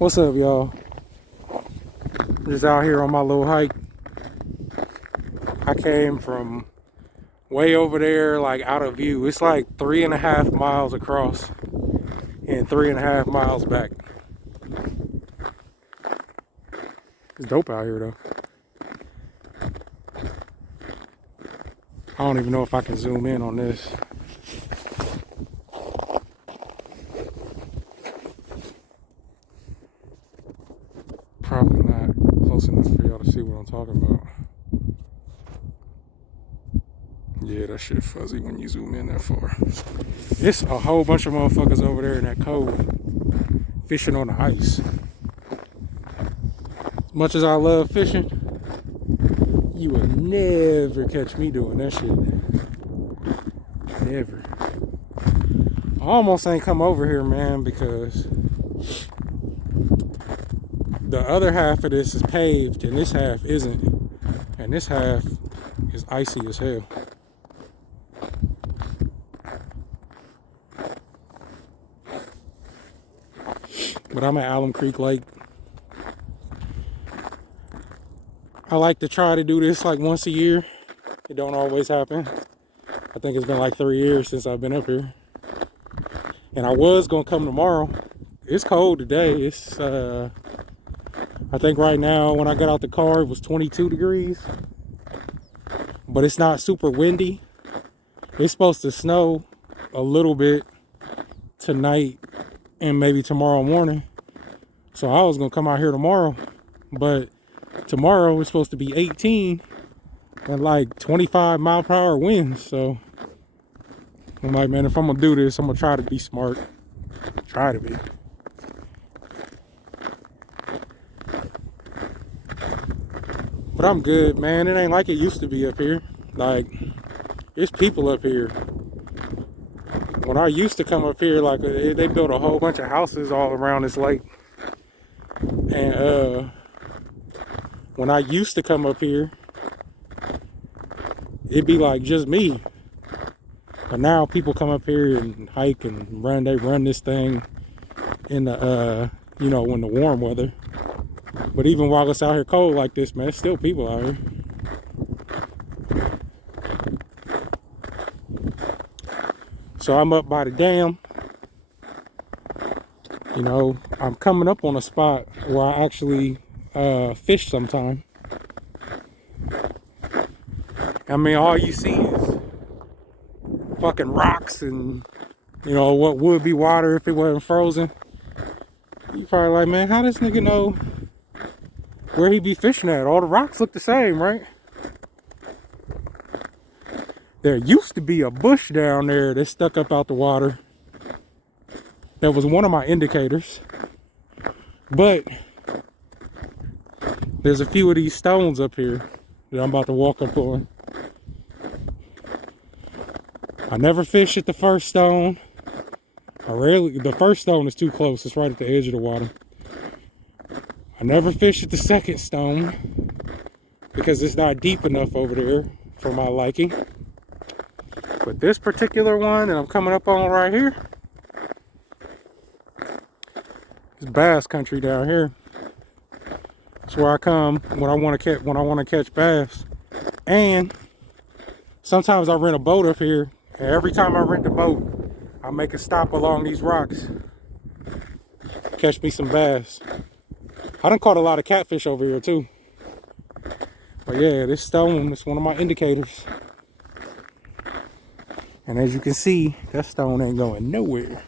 What's up, y'all? Just out here on my little hike. I came from way over there, like out of view. It's like 3.5 miles across and 3.5 miles back. It's dope out here, though. I don't even know if I can zoom in on this. Probably not close enough for y'all to see what I'm talking about. Yeah, that shit fuzzy when you zoom in that far. It's a whole bunch of motherfuckers over there in that cove fishing on the ice. As much as I love fishing, you would never catch me doing that shit. Never. I almost ain't come over here, man, because the other half of this is paved and this half isn't. And this half is icy as hell. But I'm at Alum Creek Lake. I like to try to do this like once a year. It don't always happen. I think it's been like 3 years since I've been up here. And I was gonna come tomorrow. It's cold today. It's I think right now when I got out the car it was 22 degrees. But it's not super windy. It's supposed to snow a little bit tonight and maybe tomorrow morning. So I was gonna come out here tomorrow, but tomorrow it's supposed to be 18 and like 25 mile per hour winds. So I'm like, man, if I'm gonna do this, I'm gonna try to be smart. Try to be. But I'm good, man. It ain't like it used to be up here. Like, there's people up here. When I used to come up here, like, they built a whole bunch of houses all around this lake. And when I used to come up here, it'd be like just me. But now people come up here and hike and run. They run this thing in the, when the warm weather. But even while it's out here cold like this, man, there's still people out here. So I'm up by the dam. You know, I'm coming up on a spot where I actually fish sometime. I mean, all you see is fucking rocks and, what would be water if it wasn't frozen. You probably like, man, how this nigga know where he be fishing at? All the rocks look the same, right? There used to be a bush down there that stuck up out the water. That was one of my indicators. But there's a few of these stones up here that I'm about to walk up on. I never fish at the first stone. The first stone is too close. It's right at the edge of the water. I never fish at the second stone because it's not deep enough over there for my liking. But this particular one that I'm coming up on right here, it's bass country down here. That's where I come when I want to catch bass. And sometimes I rent a boat up here, and every time I rent the boat, I make a stop along these rocks, catch me some bass. I done caught a lot of catfish over here too. But yeah, this stone is one of my indicators. And as you can see, that stone ain't going nowhere.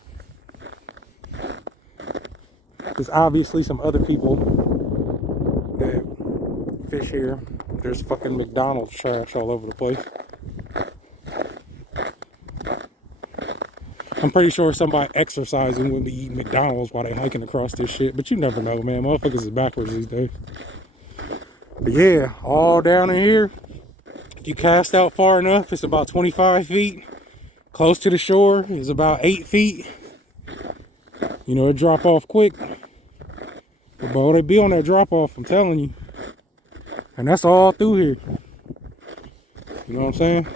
There's obviously some other people that fish here. There's fucking McDonald's trash all over the place. I'm pretty sure somebody exercising would be eating McDonald's while they hiking across this shit. But you never know, man. Motherfuckers is backwards these days. But yeah, all down in here, if you cast out far enough, it's about 25 feet. Close to the shore is about 8 feet. It drop off quick. But boy, they be on that drop off, I'm telling you. And that's all through here. You know what I'm saying?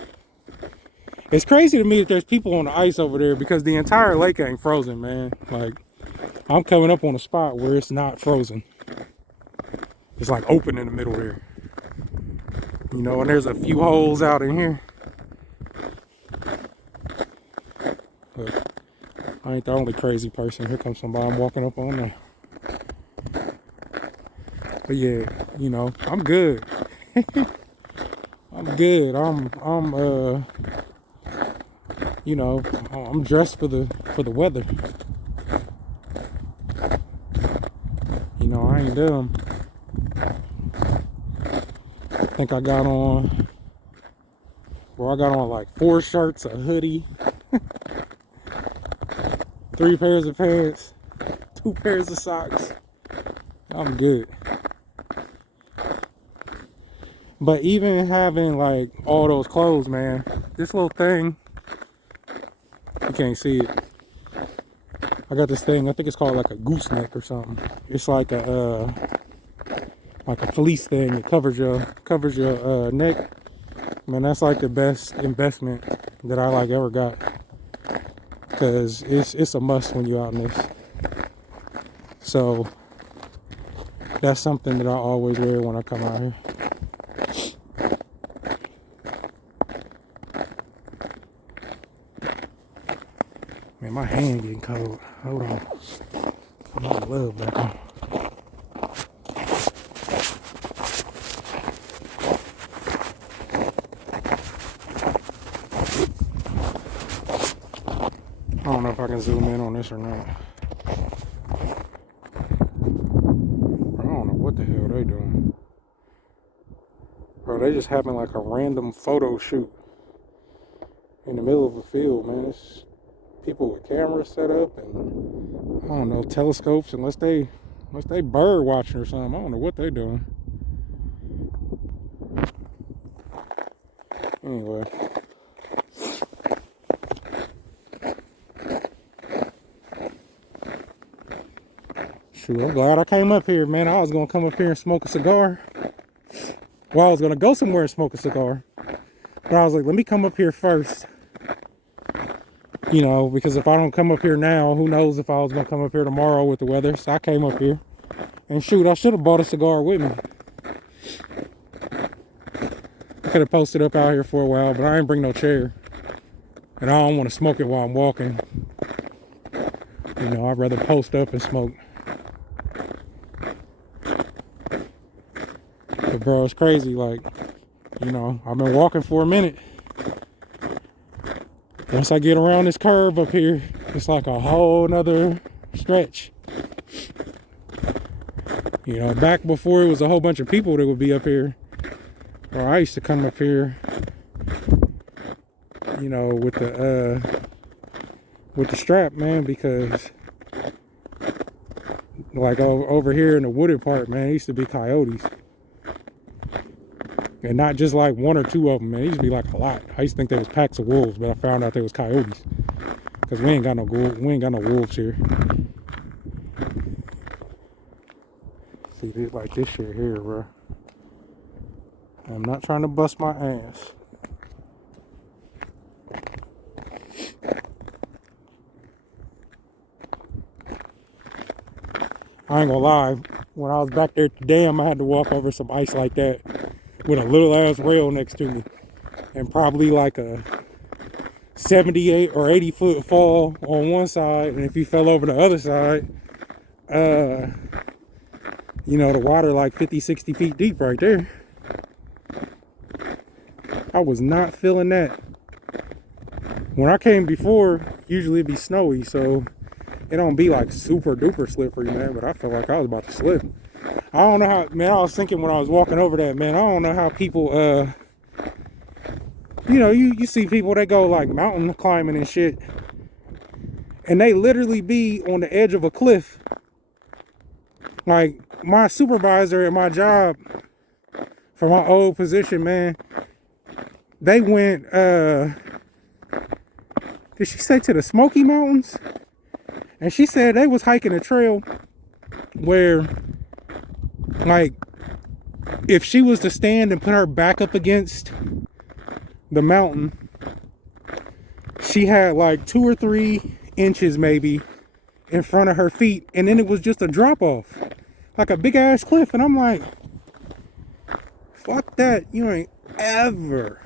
It's crazy to me that there's people on the ice over there because the entire lake ain't frozen, man. Like, I'm coming up on a spot where it's not frozen. It's like open in the middle here. You know, and there's a few holes out in here. But I ain't the only crazy person. Here comes somebody I'm walking up on there. But yeah, you know, I'm good. I'm good. You know, I'm dressed for the weather. You know, I ain't dumb. I think I got on, well, I got on like 4 shirts, a hoodie, 3 pairs of pants, 2 pairs of socks. I'm good. But even having like all those clothes, man, this little thing, you can't see it. I got this thing, I think it's called like a gooseneck or something. It's like a fleece thing that covers your neck. Man, that's like the best investment that I like ever got. Cause it's a must when you're out in this. So that's something that I always wear when I come out here. Man, my hand getting cold. Hold on. Put my glove back on. I don't know if I can zoom in on this or not. I don't know what the hell they doing. Bro, they just having like a random photo shoot in the middle of a field, man. It's people with cameras set up and I don't know, telescopes, unless they bird watching or something. I don't know what they doing. Anyway. Shoot, I'm glad I came up here, man. I was gonna come up here and smoke a cigar. Well, I was gonna go somewhere and smoke a cigar. But I was like, let me come up here first. You know, because if I don't come up here now, who knows if I was gonna come up here tomorrow with the weather. So I came up here. And shoot, I should have bought a cigar with me. I could have posted up out here for a while, but I didn't bring no chair. And I don't want to smoke it while I'm walking. You know, I'd rather post up and smoke. But bro, it's crazy. Like, you know, I've been walking for a minute. Once I get around this curve up here, it's like a whole nother stretch. You know, back before it was a whole bunch of people that would be up here, or I used to come up here, you know, with the strap, man, because like over here in the wooded part, man, it used to be coyotes. And not just like 1 or 2 of them, man. It used to be like a lot. I used to think there was packs of wolves, but I found out there was coyotes. Cause we ain't got no wolves here. See, this like this shit here, bro. I'm not trying to bust my ass. I ain't gonna lie. When I was back there at the dam, I had to walk over some ice like that with a little ass rail next to me, and probably like a 78 or 80 foot fall on one side, and if you fell over the other side, you know, the water like 50-60 feet deep right there. I was not feeling that. When I came before, usually it'd be snowy, so it don't be like super duper slippery, man, but I felt like I was about to slip. I don't know how, man, I was thinking when I was walking over that, man, I don't know how people, you know, you see people that go like mountain climbing and shit, and they literally be on the edge of a cliff. Like, my supervisor at my job, for my old position, man, they went, did she say to the Smoky Mountains? And she said they was hiking a trail where, like, if she was to stand and put her back up against the mountain, she had like 2 or 3 inches maybe in front of her feet, and then it was just a drop off, like a big ass cliff. And I'm like, fuck that. You ain't ever,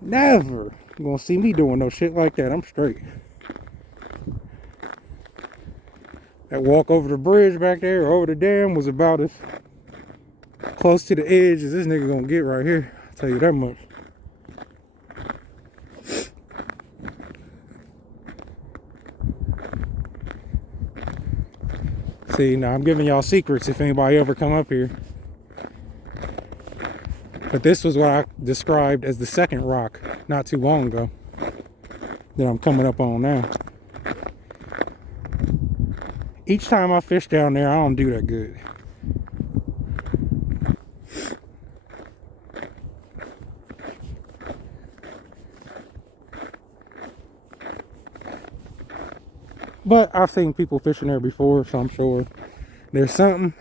never gonna see me doing no shit like that. I'm straight. That walk over the bridge back there, or over the dam, was about as close to the edge as this nigga gonna get right here. I'll tell you that much. See, now I'm giving y'all secrets if anybody ever come up here. But this was what I described as the second rock not too long ago that I'm coming up on now. Each time I fish down there, I don't do that good. But I've seen people fishing there before, so I'm sure there's something.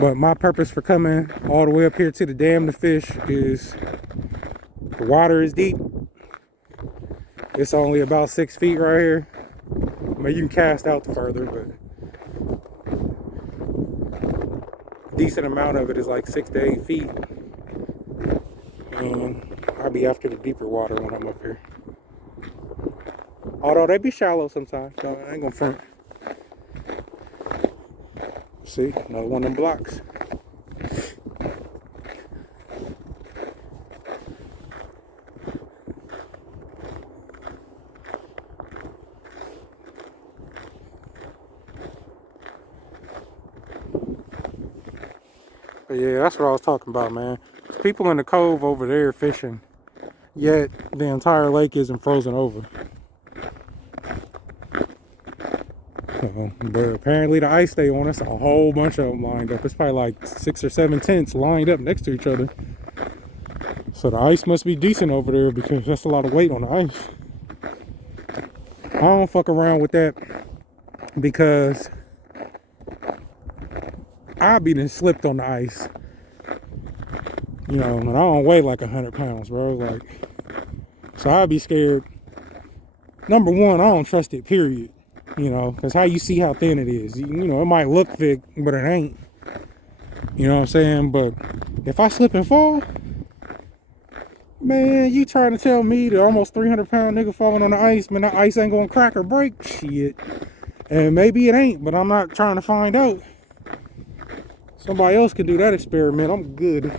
But my purpose for coming all the way up here to the dam to fish is the water is deep. It's only about 6 feet right here. I mean, you can cast out further, but a decent amount of it is like 6 to 8 feet. And I'll be after the deeper water when I'm up here. Although they be shallow sometimes, so I ain't gonna front. See, another one of them blocks. But yeah, that's what I was talking about, man. There's people in the cove over there fishing, yet the entire lake isn't frozen over. But apparently the ice stay on us. A whole bunch of them lined up. It's probably like 6 or 7 tents lined up next to each other. So the ice must be decent over there because that's a lot of weight on the ice. I don't fuck around with that because I be done slipped on the ice. You know, and I don't weigh like 100 pounds, bro. Like, so I'd be scared. Number one, I don't trust it, period. You know, because how you see how thin it is. You know, it might look thick, but it ain't. You know what I'm saying? But if I slip and fall, man, you trying to tell me the almost 300-pound nigga falling on the ice, man, that ice ain't gonna crack or break? Shit. And maybe it ain't, but I'm not trying to find out. Somebody else can do that experiment. I'm good.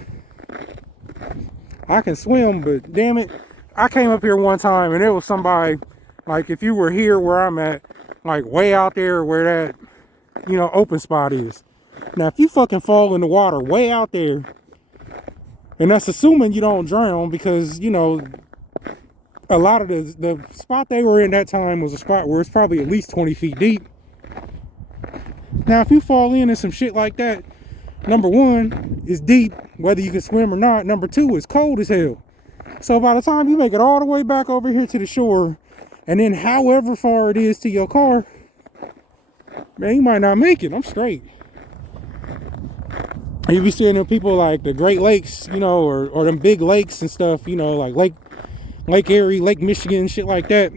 I can swim, but damn it, I came up here one time and it was somebody, like if you were here where I'm at, like way out there where that, you know, open spot is. Now, if you fucking fall in the water way out there, and that's assuming you don't drown because, you know, a lot of the spot they were in that time was a spot where it's probably at least 20 feet deep. Now, if you fall in and some shit like that, number one, it's deep, whether you can swim or not. Number two, it's cold as hell. So by the time you make it all the way back over here to the shore, and then however far it is to your car, man, you might not make it. I'm straight. You be seeing them people like the Great Lakes, you know, or them big lakes and stuff, you know, like Lake Erie, Lake Michigan, shit like that.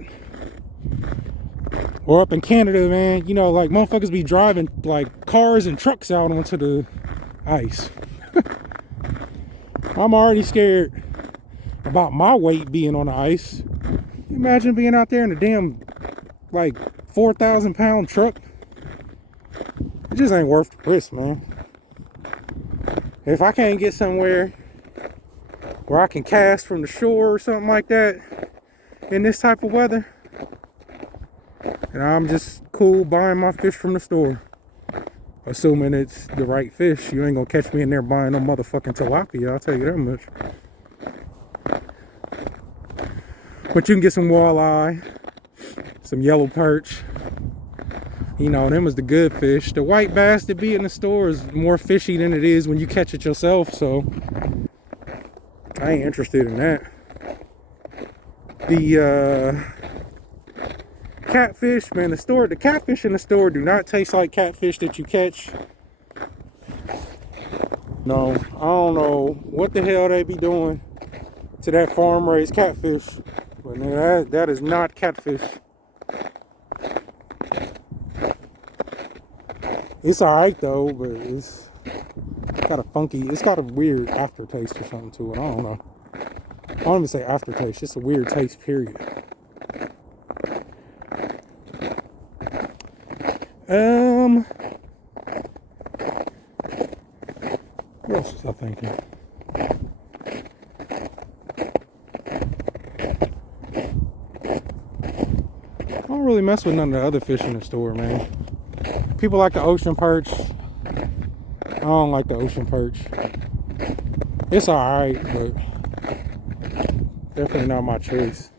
Or up in Canada, man, you know, like motherfuckers be driving like cars and trucks out onto the ice. I'm already scared about my weight being on the ice. Imagine being out there in a damn like 4,000-pound truck. It just ain't worth the risk, man. If I can't get somewhere where I can cast from the shore or something like that in this type of weather, and I'm just cool buying my fish from the store, assuming it's the right fish. You ain't gonna catch me in there buying no motherfucking tilapia, I'll tell you that much. But you can get some walleye, some yellow perch. You know, them is the good fish. The white bass that be in the store is more fishy than it is when you catch it yourself, so I ain't interested in that. The catfish, man, the catfish in the store do not taste like catfish that you catch. No, I don't know what the hell they be doing to that farm raised catfish, but man, that is not catfish. It's alright though, but it's got a funky, it's got a weird aftertaste or something to it. I don't know. I don't even say aftertaste, just a weird taste, period. What else was I thinking? I don't really mess with none of the other fish in the store, man. People like the ocean perch. I don't like the ocean perch. It's alright, but definitely not my choice.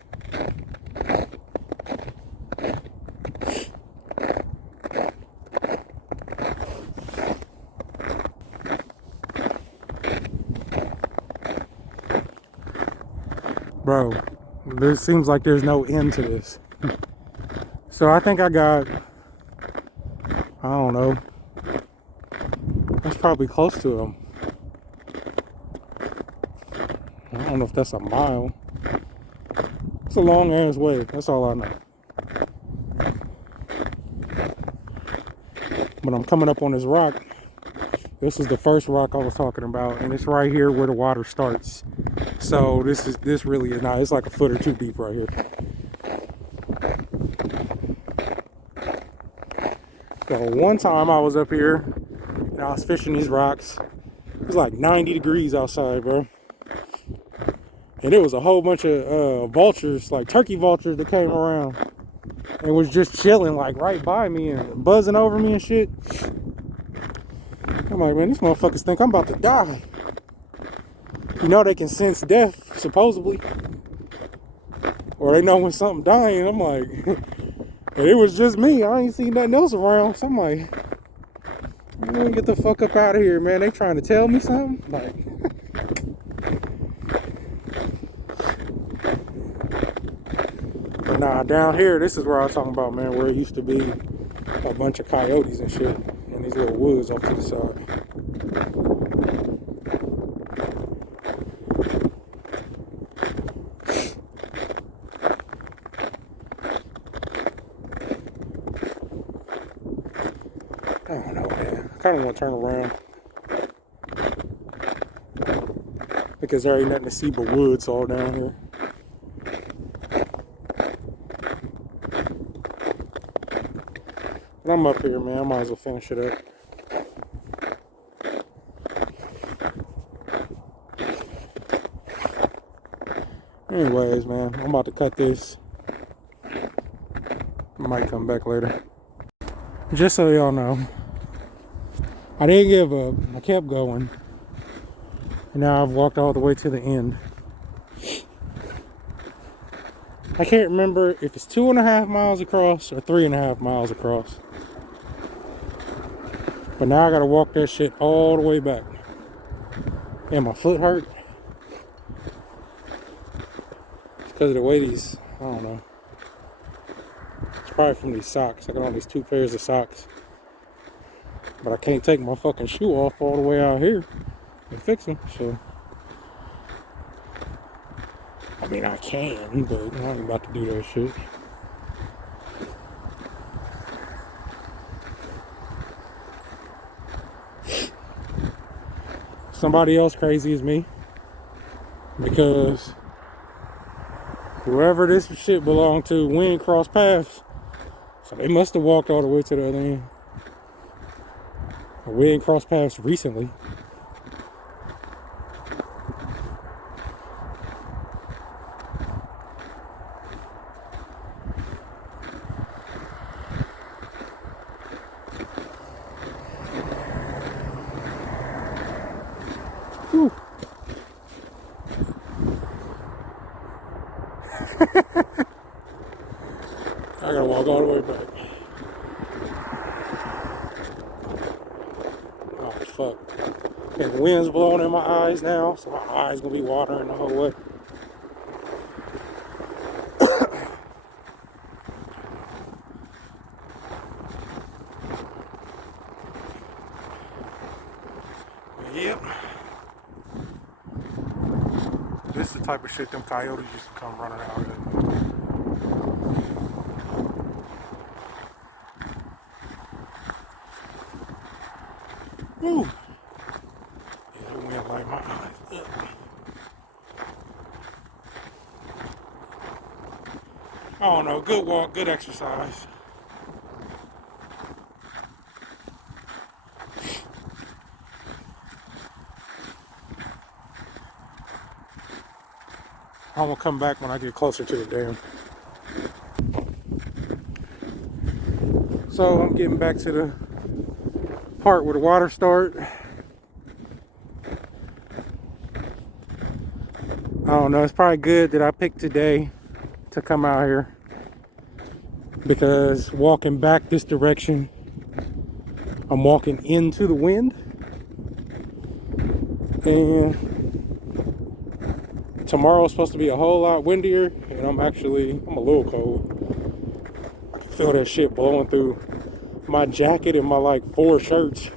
Bro, there seems like there's no end to this. So I think I got, I don't know, that's probably close to them. I don't know if that's a mile. It's a long ass way, that's all I know. But I'm coming up on this rock. This is the first rock I was talking about, and it's right here where the water starts. So this really is not, it's like a foot or two deep right here. So one time I was up here and I was fishing these rocks. It was like 90 degrees outside, bro. And there was a whole bunch of vultures, like turkey vultures that came around and was just chilling like right by me and buzzing over me and shit. I'm like, man, these motherfuckers think I'm about to die. You know they can sense death, supposedly. Or they know when something dying. I'm like, and it was just me. I ain't seen nothing else around. So I'm like, man, get the fuck up out of here, man. They trying to tell me something? Like, but nah, down here, this is where I was talking about, man, where it used to be a bunch of coyotes and shit in these little woods off to the side. I don't know, man. I kind of want to turn around because there ain't nothing to see but woods all down here. But I'm up here, man. I might as well finish it up. Anyways, man, I'm about to cut this. I might come back later. Just so y'all know, I didn't give up. I kept going. And now I've walked all the way to the end. I can't remember if it's 2.5 miles across or 3.5 miles across. But now I gotta walk that shit all the way back. And my foot hurt. It's because of the way these, I don't know. It's probably from these socks. I got on these 2 pairs of socks. But I can't take my fucking shoe off all the way out here and fix them, so. I mean, I can, but I ain't about to do that shit. Somebody else crazy as me, because whoever this shit belonged to, we ain't crossed paths, so they must have walked all the way to the other end. We ain't crossed paths recently. Whew. I gotta walk all the way back. Oh fuck. And the wind's blowing in my eyes now, so my eyes gonna be watering the whole way. Yep. This is the type of shit them coyotes used to come running out of. Whew. Yeah, it went like my eyes. I don't know. Good walk, good exercise. I'm gonna come back when I get closer to the dam. So I'm getting back to the part where the water start. I don't know, it's probably good that I picked today to come out here, because walking back this direction, I'm walking into the wind, and tomorrow's supposed to be a whole lot windier, and I'm a little cold. I can feel that shit blowing through my jacket and my like 5 shirts.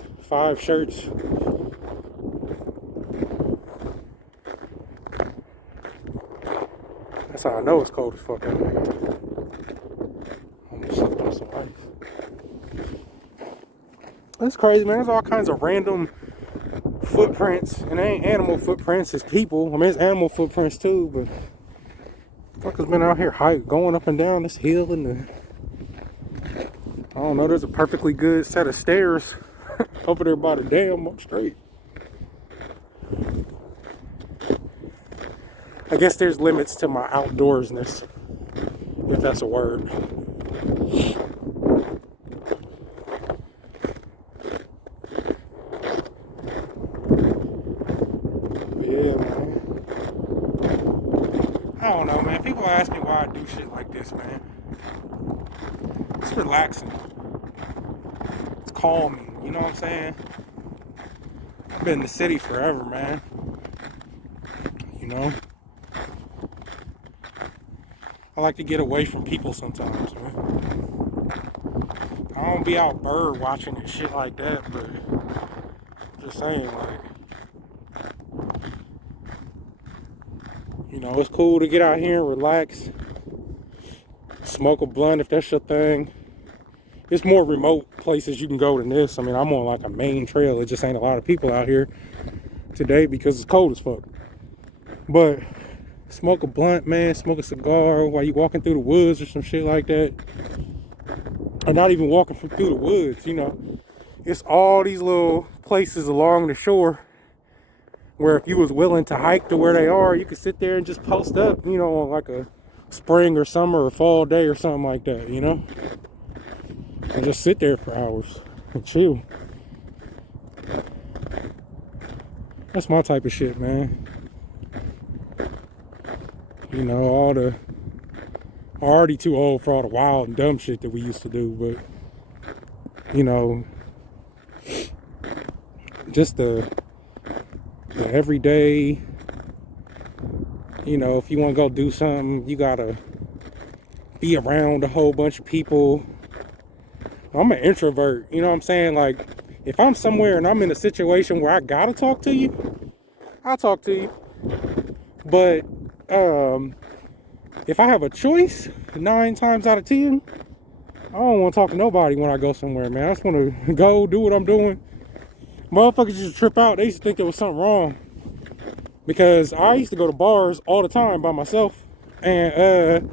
That's how I know it's cold as fuck out here. I'm gonna suck on some ice. That's crazy, man. There's all kinds of random footprints, and it ain't animal footprints, it's people. I mean, it's animal footprints too, but fuckers been out here going up and down this hill, and I don't know, there's a perfectly good set of stairs over there by the dam up straight. I guess there's limits to my outdoorsness, if that's a word. Yeah, man. I don't know, man. People ask me why I do shit like this, man. It's relaxing. It's calming. You know what I'm saying? I've been in the city forever, man. You know? I like to get away from people sometimes, man. I don't be out bird watching and shit like that, but I'm just saying, like, you know, it's cool to get out here and relax, smoke a blunt if that's your thing. It's more remote places you can go than this. I mean, I'm on like a main trail. It just ain't a lot of people out here today because it's cold as fuck. But smoke a blunt, man, smoke a cigar while you walking through the woods or some shit like that. Or not even walking through the woods, you know. It's all these little places along the shore where if you was willing to hike to where they are, you could sit there and just post up, you know, on like a spring or summer or fall day or something like that, you know. And just sit there for hours and chill. That's my type of shit, man. You know, I'm already too old for all the wild and dumb shit that we used to do, but, you know, just the everyday, you know, if you want to go do something, you gotta be around a whole bunch of people. I'm an introvert, you know what I'm saying? Like, if I'm somewhere and I'm in a situation where I gotta talk to you, I'll talk to you. But if I have a choice, 9 times out of 10, I don't want to talk to nobody when I go somewhere, man. I just want to go do what I'm doing. Motherfuckers used to trip out. They used to think there was something wrong, because I used to go to bars all the time by myself, and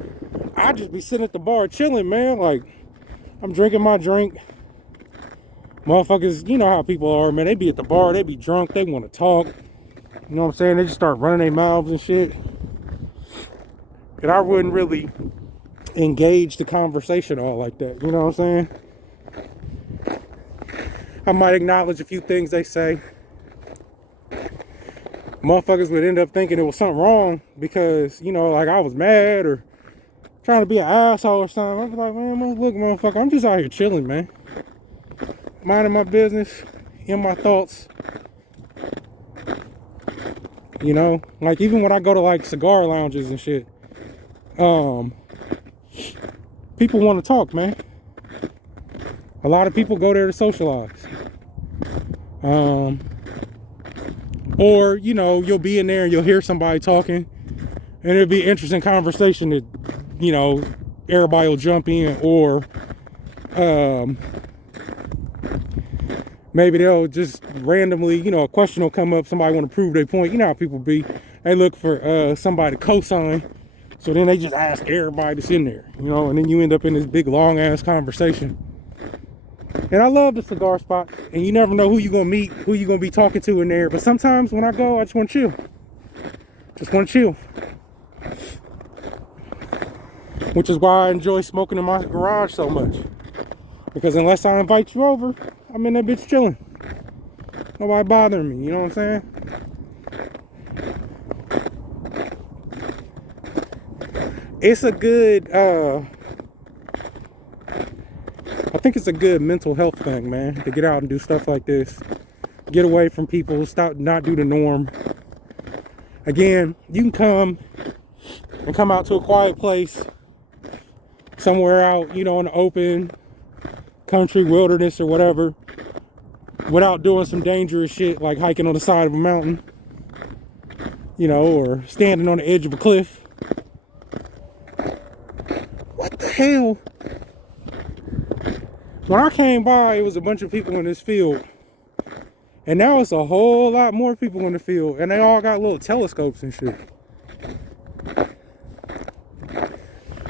I'd just be sitting at the bar chilling, man. Like, I'm drinking my drink. Motherfuckers, you know how people are, man. They be at the bar, they be drunk, they want to talk. You know what I'm saying? They just start running their mouths and shit. And I wouldn't really engage the conversation all like that. You know what I'm saying? I might acknowledge a few things they say. Motherfuckers would end up thinking there was something wrong because, you know, like I was mad or trying to be an asshole or something. I'd be like, man, look, motherfucker, I'm just out here chilling, man. Minding my business, in my thoughts. You know, like even when I go to like cigar lounges and shit, people want to talk, man. A lot of people go there to socialize. Or, you know, you'll be in there and you'll hear somebody talking and it'll be an interesting conversation that, you know, everybody will jump in. Or maybe they'll just randomly, you know, a question will come up, somebody want to prove their point. You know how people be. They look for somebody to co-sign. So then they just ask everybody that's in there, you know, and then you end up in this big long ass conversation. And I love the cigar spot, and you never know who you're gonna meet, who you're gonna be talking to in there. But sometimes when I go, I just want to chill. Just want to chill. Which is why I enjoy smoking in my garage so much. Because unless I invite you over, I'm in that bitch chilling. Nobody bothering me, you know what I'm saying? It's a good, I think it's a good mental health thing, man, to get out and do stuff like this. Get away from people, stop, not do the norm. Again, you can come out to a quiet place, somewhere out, you know, in the open, country, wilderness, or whatever, without doing some dangerous shit like hiking on the side of a mountain, you know, or standing on the edge of a cliff. What the hell? When I came by, it was a bunch of people in this field. And now it's a whole lot more people in the field. And they all got little telescopes and shit.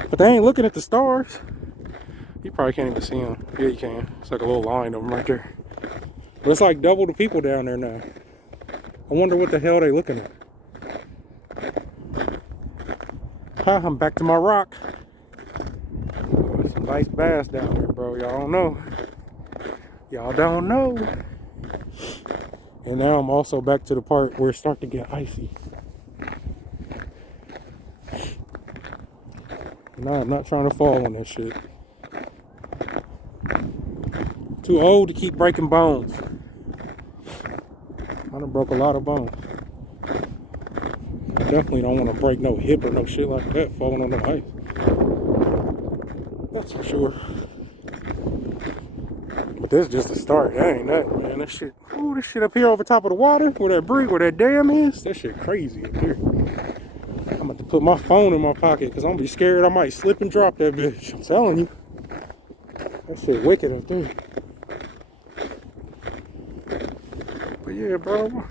But they ain't looking at the stars. You probably can't even see them. Yeah, you can. It's like a little line of them right there. But it's like double the people down there now. I wonder what the hell they looking at. Huh, I'm back to my rock. Oh, it's a nice bass down there, bro. Y'all don't know. Y'all don't know. And now I'm also back to the part where it's starting to get icy. No, I'm not trying to fall on that shit. Too old to keep breaking bones. I done broke a lot of bones. I definitely don't want to break no hip or no shit like that falling on the ice. That's for sure. But this is just the start. That ain't nothing, man. That shit, ooh, this shit up here over top of the water, where that dam is, that shit crazy up here. I'm about to put my phone in my pocket because I'm gonna be scared I might slip and drop that bitch. I'm telling you. That shit wicked up there. But yeah, bro.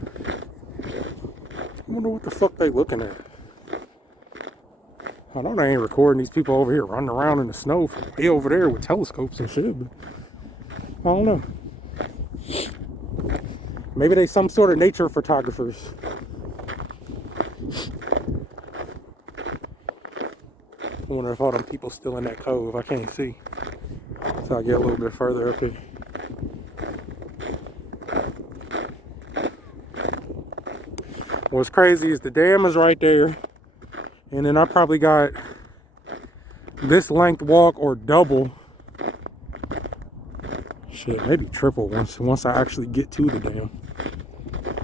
I wonder what the fuck they looking at. I know they ain't recording these people over here running around in the snow from way over there with telescopes and shit, but I don't know. Maybe they some sort of nature photographers. I wonder if all them people still in that cove. I can't see. So I get a little bit further up here. What's crazy is the dam is right there. And then I probably got this length walk or double. Shit, maybe triple once I actually get to the dam.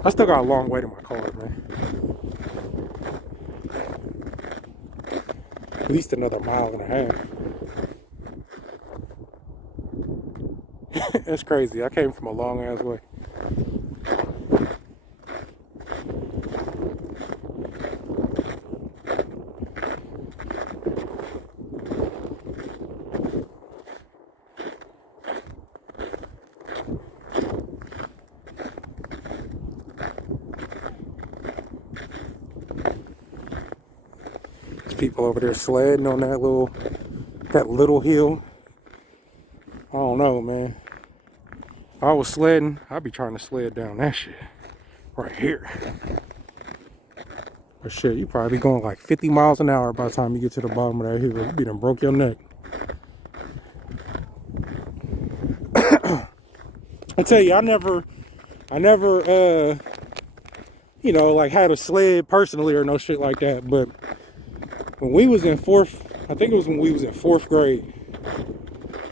I still got a long way to my car, man. At least another mile and a half. That's crazy. I came from a long ass way. People over there sledding on that little hill. I don't know, man. If I was sledding, I'd be trying to sled down that shit right here. But shit, you probably be going like 50 miles an hour by the time you get to the bottom of that hill. You be done broke your neck. I tell you, I never, you know, like had a sled personally or no shit like that. But when we was in I think it was when we was in 4th grade,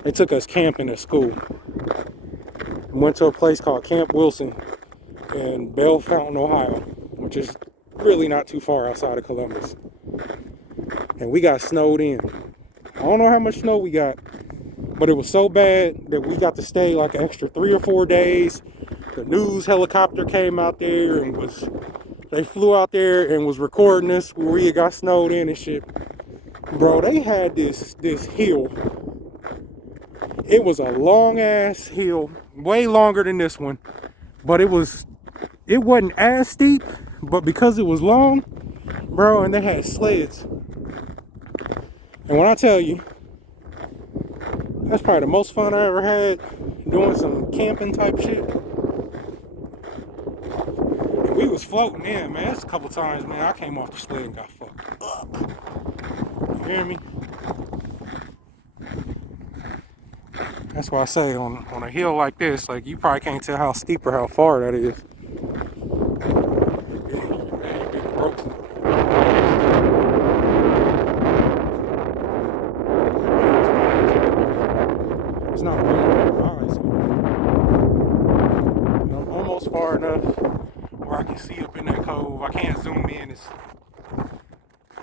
they took us camping at school. We went to a place called Camp Wilson in Bell Fountain, Ohio, which is really not too far outside of Columbus. And we got snowed in. I don't know how much snow we got, but it was so bad that we got to stay like an extra 3 or 4 days. The news helicopter came out there and they flew out there and was recording us where we got snowed in and shit. Bro, they had this hill. It was a long ass hill, way longer than this one, but it wasn't as steep, but because it was long, bro, and they had sleds. And when I tell you, that's probably the most fun I ever had doing some camping type shit. And we was floating in, man. That's a couple times, man. I came off the sled and got fucked up. You hear me? That's why I say on a hill like this, like you probably can't tell how steep or how far that is. It's not blowing my eyes anymore. I'm almost far enough where I can see up in that cove. I can't zoom in.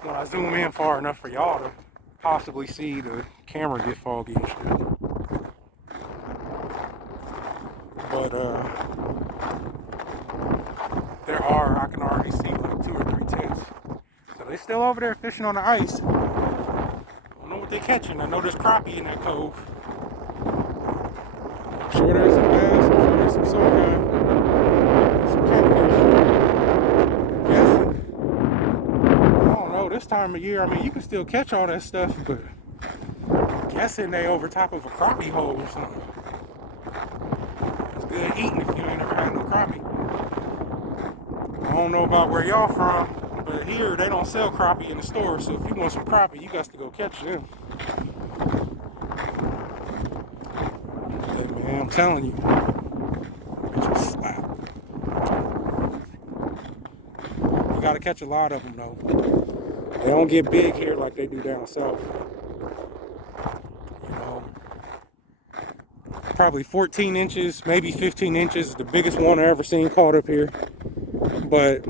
When I zoom in far enough for y'all to possibly see the camera get foggy and shit. But I can already see like 2 or 3 tents. So they still over there fishing on the ice. I don't know what they're catching. I know there's crappie in that cove. I'm sure there's some bass. I'm sure there's some sockeye. Some catfish. Guessing. I don't know. This time of year, I mean, you can still catch all that stuff, but I'm guessing they over top of a crappie hole or something. It's good eating if you ain't ever had no crappie. I don't know about where y'all from, but here they don't sell crappie in the store, so if you want some crappie, you got to go catch them. Hey man, I'm telling you, bitches slap. You got to catch a lot of them though. They don't get big here like they do down south. You know, probably 14 inches, maybe 15 inches is the biggest one I ever seen caught up here. But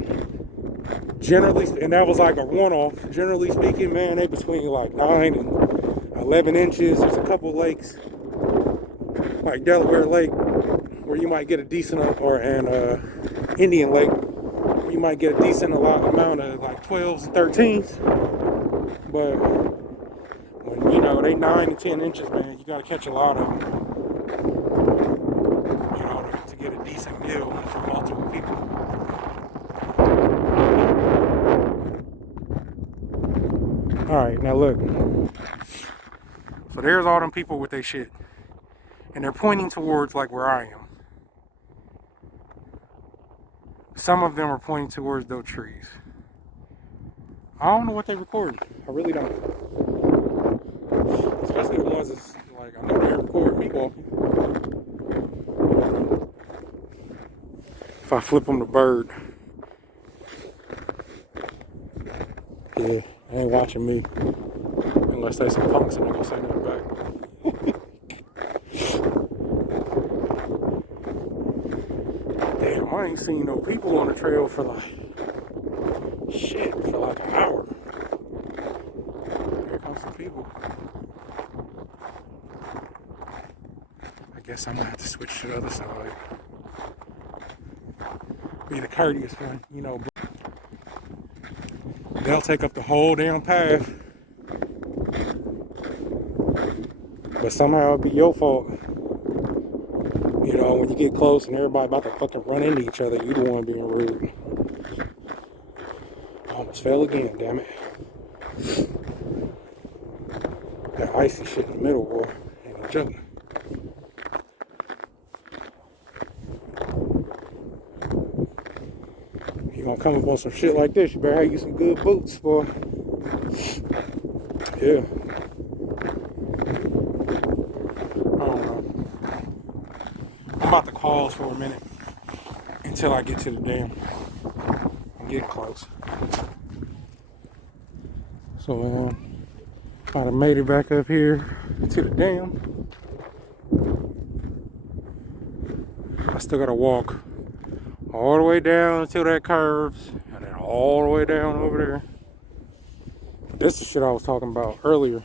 generally, and that was like a one-off. Generally speaking, man, they between like 9 and 11 inches. There's a couple lakes, like Delaware Lake, where you might get a decent, or Indian Lake, where you might get a decent amount of like 12s and 13s. But when you know they 9 to 10 inches, man, you got to catch a lot of them, you know, to get a decent meal for multiple people. Alright, now look. So there's all them people with their shit. And they're pointing towards like where I am. Some of them are pointing towards those trees. I don't know what they're recording. I really don't. Especially the ones that's like, I know they're recording me walking. If I flip them to bird. Yeah, they ain't watching me. Unless they some punks and they gonna say nothing back. Damn, I ain't seen no people on the trail for like an hour. Here comes some people. I guess I'm gonna have to switch to the other side. Be the courteous one, you know. They'll take up the whole damn path. But somehow it'll be your fault. You know, when you get close and everybody about to fucking run into each other, you the one being rude. I almost fell again, damn it. That icy shit in the middle, boy. Ain't no joking. You gonna come up on some shit like this, you better have you some good boots, boy. Yeah. I don't know. I'm about to pause for a minute until I get to the dam. I'm getting close. So, I done made it back up here to the dam. I still gotta walk all the way down until that curves, and then all the way down over there. This is the shit I was talking about earlier.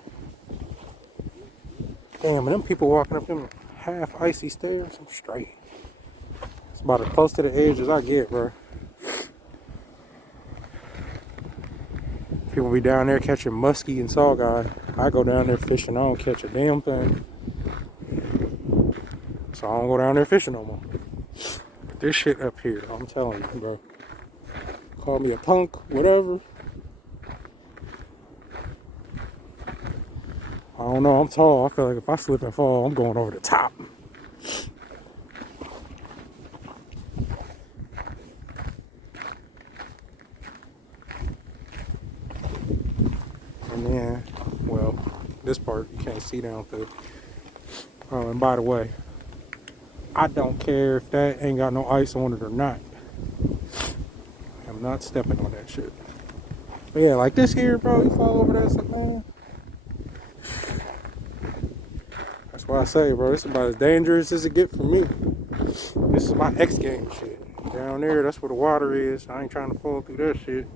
Damn, and them people walking up them half icy stairs, I'm straight. It's about as close to the edge as I get, bro. People be down there catching muskie and saugeye. I go down there fishing, I don't catch a damn thing. So I don't go down there fishing no more. But this shit up here, I'm telling you, bro. Call me a punk, whatever. I don't know, I'm tall. I feel like if I slip and fall, I'm going over the top. And then, well, this part you can't see down through. Oh, and by the way, I don't care if that ain't got no ice on it or not. I'm not stepping on that shit. But yeah, like this here, bro, you fall over that stuff, man. That's why I say, bro, this is about as dangerous as it get for me. This is my X game shit. Down there, that's where the water is. I ain't trying to fall through that shit.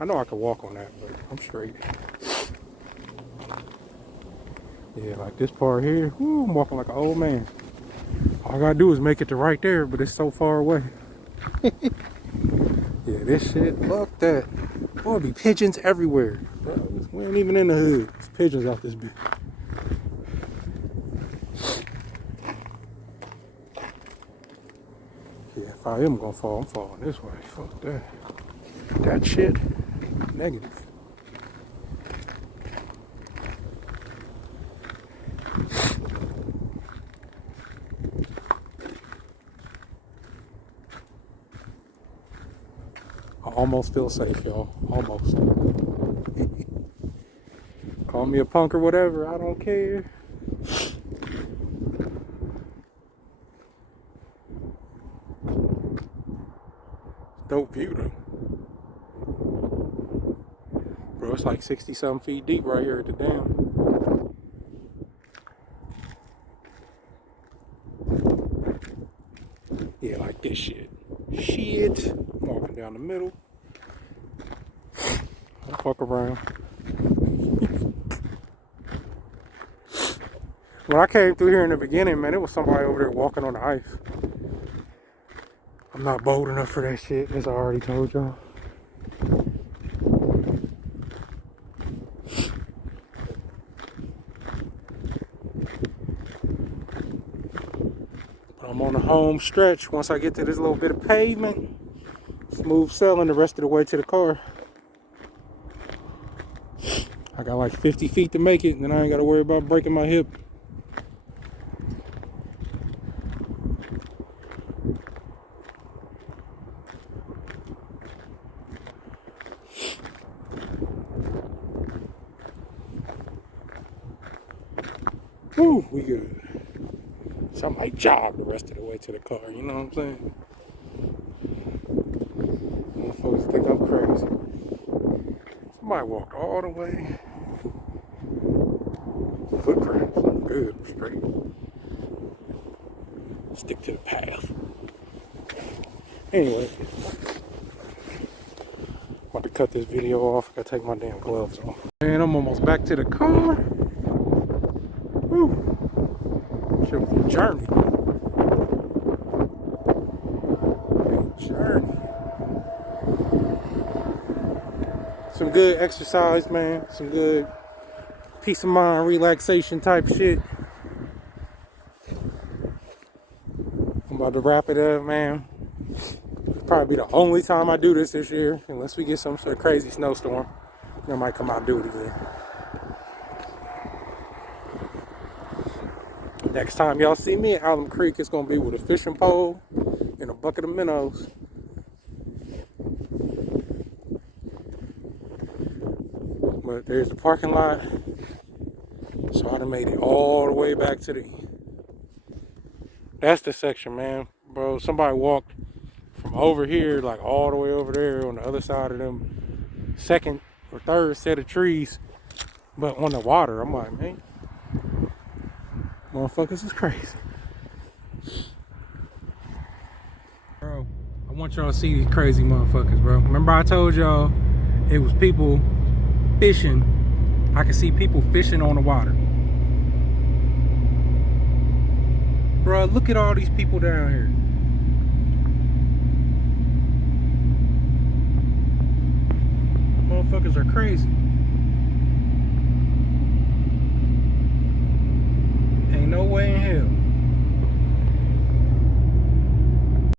I know I can walk on that, but I'm straight. Yeah, like this part here, whoo, I'm walking like an old man. All I gotta do is make it to right there, but it's so far away. Yeah, this shit, fuck that. Boy, be pigeons everywhere. We ain't even in the hood. It's pigeons out this bitch. Yeah, if I am gonna fall, I'm falling this way. Fuck that. That shit, negative. I almost feel safe, y'all. Almost. Call me a punk or whatever, I don't care. Dope view though. Bro, it's like 60 something feet deep right here at the dam. Yeah, like this shit. Shit. I'm walking down the middle. I'll fuck around. When I came through here in the beginning, man, it was somebody over there walking on the ice. I'm not bold enough for that shit, as I already told y'all. But I'm on the home stretch. Once I get to this little bit of pavement, smooth sailing the rest of the way to the car. I got like 50 feet to make it, and then I ain't got to worry about breaking my hip. Whew, we good. So I might jog the rest of the way to the car, you know what I'm saying? Motherfuckers think I'm crazy. Somebody walked all the way. Foot cramps, I'm good, I'm straight. Stick to the path. Anyway, I'm about to cut this video off. I gotta take my damn gloves off. Man, I'm almost back to the car. Woo. Shit was a journey. Some good exercise, man. Some good peace of mind, relaxation type shit. I'm about to wrap it up, man. It'll probably be the only time I do this year, unless we get some sort of crazy snowstorm. I might come out and do it again. Next time y'all see me at Alum Creek, it's gonna be with a fishing pole and a bucket of minnows. But there's the parking lot. So I done made it all the way back to the... That's the section, man. Bro, somebody walked from over here, like all the way over there on the other side of them second or third set of trees, but on the water. I'm like, man, motherfuckers is crazy. Bro, I want y'all to see these crazy motherfuckers, bro. Remember I told y'all it was people fishing. I can see people fishing on the water. Bro, look at all these people down here. Motherfuckers are crazy. Ain't no way in hell.